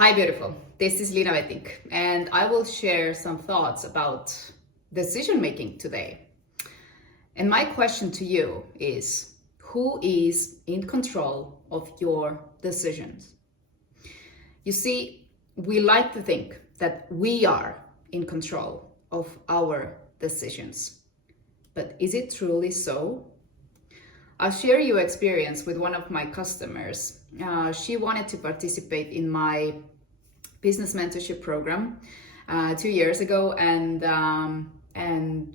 Hi beautiful, this is Liina Vettik and I will share some thoughts about decision making today. And my question to you is, who is in control of your decisions? You see, we like to think that we are in control of our decisions, but is it truly so? I'll share your experience with one of my customers. She wanted to participate in my business mentorship program 2 years ago, and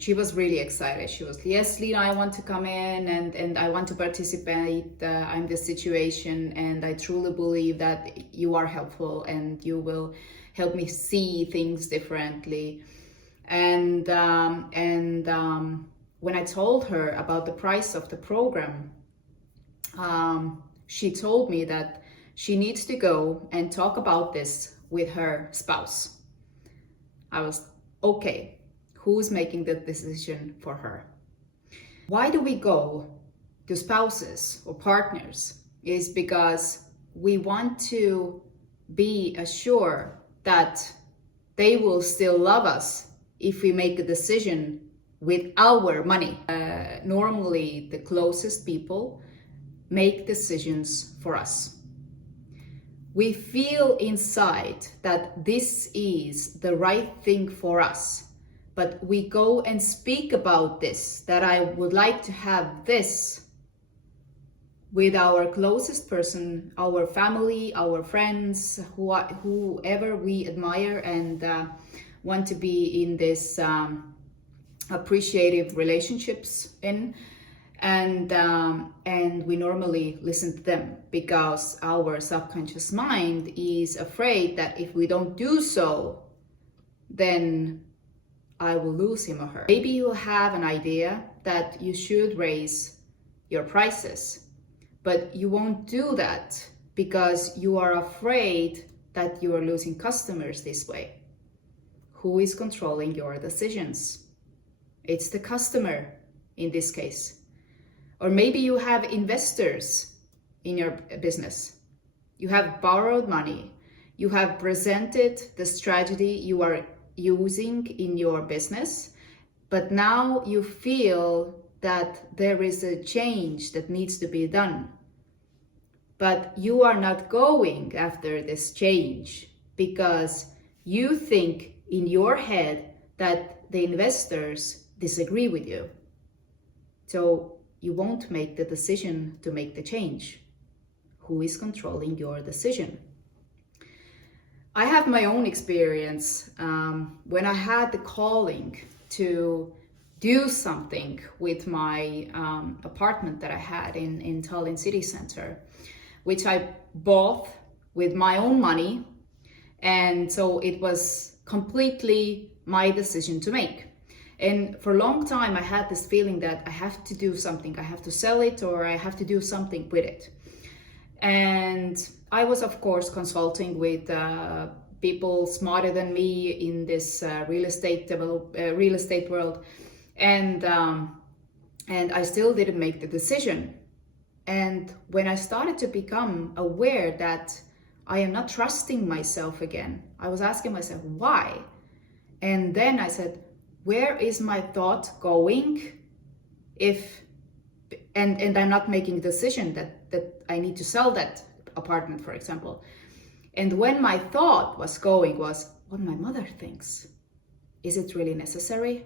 she was really excited. She was, yes, Liina, I want to come in and I want to participate. I'm this situation, and I truly believe that you are helpful and you will help me see things differently. And when I told her about the price of the program, she told me that she needs to go and talk about this with her spouse. I was, okay, who's making the decision for her? Why do we go to spouses or partners? Is because we want to be assured that they will still love us if we make a decision with our money. Normally, the closest people make decisions for us. We feel inside that this is the right thing for us, but we go and speak about this, that I would like to have this with our closest person, our family, our friends, whoever we admire and want to be in this appreciative relationships in, and we normally listen to them because our subconscious mind is afraid that if we don't do so, then I will lose him or her. Maybe you have an idea that you should raise your prices, but you won't do that because you are afraid that you are losing customers this way. Who is controlling your decisions? It's the customer in this case. Or maybe you have investors in your business. You have borrowed money. You have presented the strategy you are using in your business, but now you feel that there is a change that needs to be done. But you are not going after this change because you think in your head that the investors disagree with you. So you won't make the decision to make the change. Who is controlling your decision? I have my own experience when I had the calling to do something with my apartment that I had in Tallinn city center, which I bought with my own money. And so it was completely my decision to make. And for a long time, I had this feeling that I have to do something. I have to sell it or I have to do something with it. And I was, of course, consulting with people smarter than me in this real estate world. And I still didn't make the decision. And when I started to become aware that I am not trusting myself again, I was asking myself, why? And then I said, where is my thought going and I'm not making a decision that I need to sell that apartment, for example. And when my thought was going was what my mother thinks. Is it really necessary?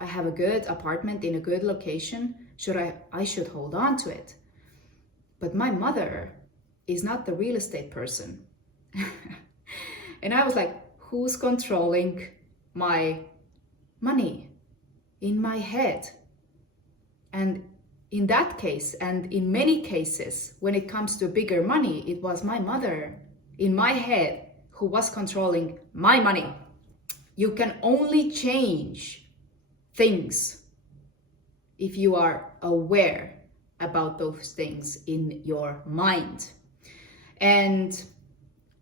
I have a good apartment in a good location. I should hold on to it. But my mother is not the real estate person. And I was like, who's controlling my money in my head? And in that case, and in many cases, when it comes to bigger money, it was my mother in my head who was controlling my money. You can only change things if you are aware about those things in your mind. And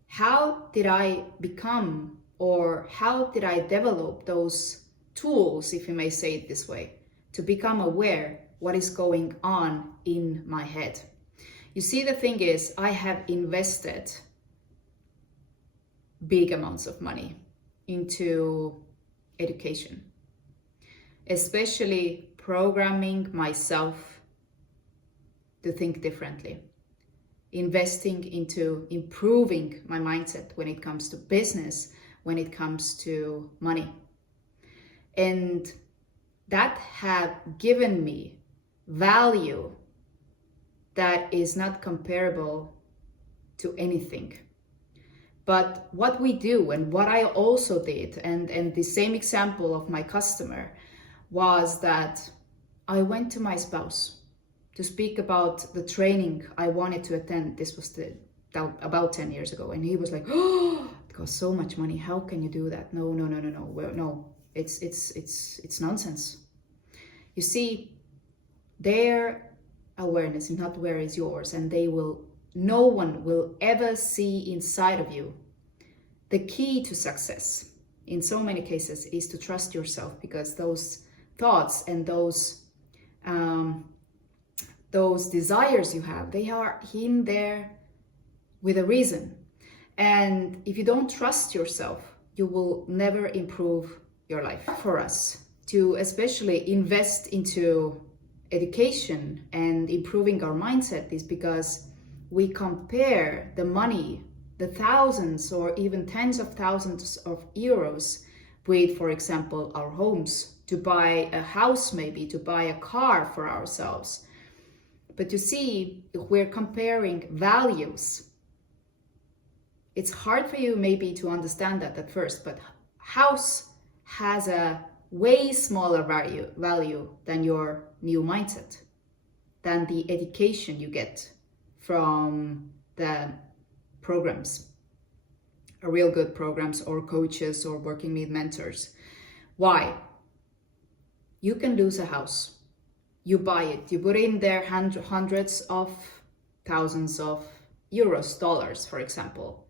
how did I become, or how did I develop those tools, if you may say it this way, to become aware what is going on in my head? You see, the thing is, I have invested big amounts of money into education, especially programming myself to think differently, investing into improving my mindset when it comes to business, when it comes to money. And that have given me value that is not comparable to anything. But what we do, and what I also did, and the same example of my customer, was that I went to my spouse to speak about the training I wanted to attend. This was about 10 years ago. And he was like, oh, it costs so much money. How can you do that? No. Well, no, it's nonsense. You see, their awareness is not where is yours, and no one will ever see inside of you. The key to success in so many cases is to trust yourself, because those thoughts and those desires you have, they are in there with a reason. And if you don't trust yourself, you will never improve your life. For us to especially invest into education and improving our mindset is because we compare the money, the thousands or even tens of thousands of euros with, for example, our homes, to buy a house, maybe to buy a car for ourselves. But you see, if we're comparing values, it's hard for you maybe to understand that at first, but house has a way smaller value than your new mindset, than the education you get from the programs, real good programs or coaches or working with mentors. Why? You can lose a house. You buy it, you put in there hundreds of thousands of euros, dollars, for example,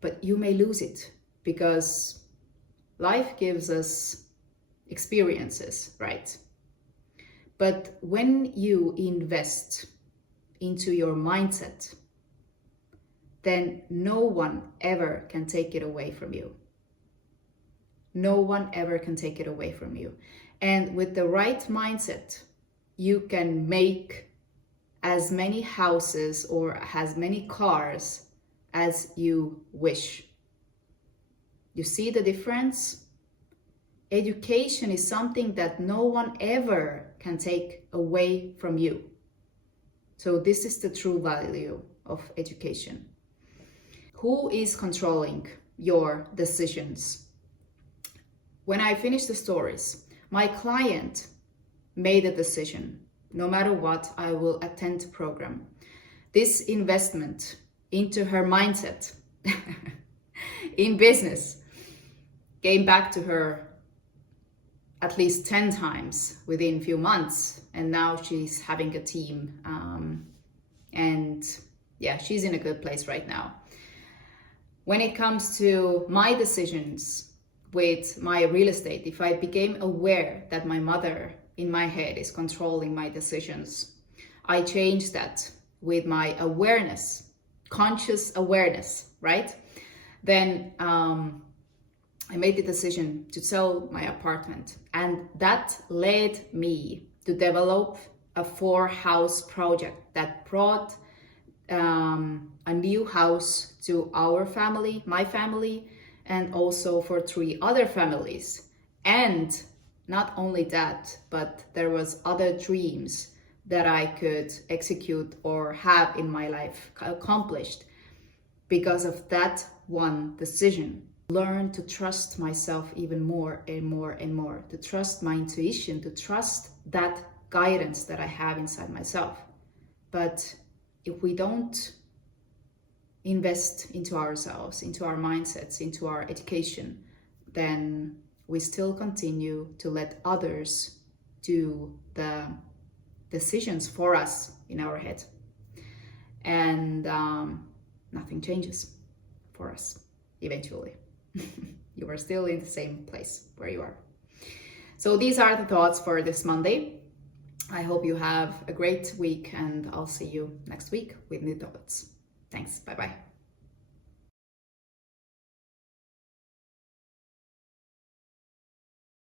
but you may lose it because life gives us experiences, right? But when you invest into your mindset, then no one ever can take it away from you. No one ever can take it away from you. And with the right mindset, you can make as many houses or as many cars as you wish. You see the difference? Education is something that no one ever can take away from you. So this is the true value of education. Who is controlling your decisions? When I finished the stories, my client made a decision. No matter what, I will attend the program. This investment into her mindset in business came back to her at least 10 times within a few months. And now she's having a team. And yeah, she's in a good place right now. When it comes to my decisions with my real estate, if I became aware that my mother in my head is controlling my decisions, I changed that with my awareness, conscious awareness, right? Then I made the decision to sell my apartment, and that led me to develop a 4-house project that brought a new house to our family, my family, and also for 3 other families. And not only that, but there was other dreams that I could execute or have in my life accomplished because of that one decision. Learn to trust myself even more and more and more, to trust my intuition, to trust that guidance that I have inside myself. But if we don't invest into ourselves, into our mindsets, into our education, then we still continue to let others do the decisions for us in our head. And nothing changes for us eventually. You are still in the same place where you are. So these are the thoughts for this Monday. I hope you have a great week, and I'll see you next week with new thoughts. Thanks. Bye-bye.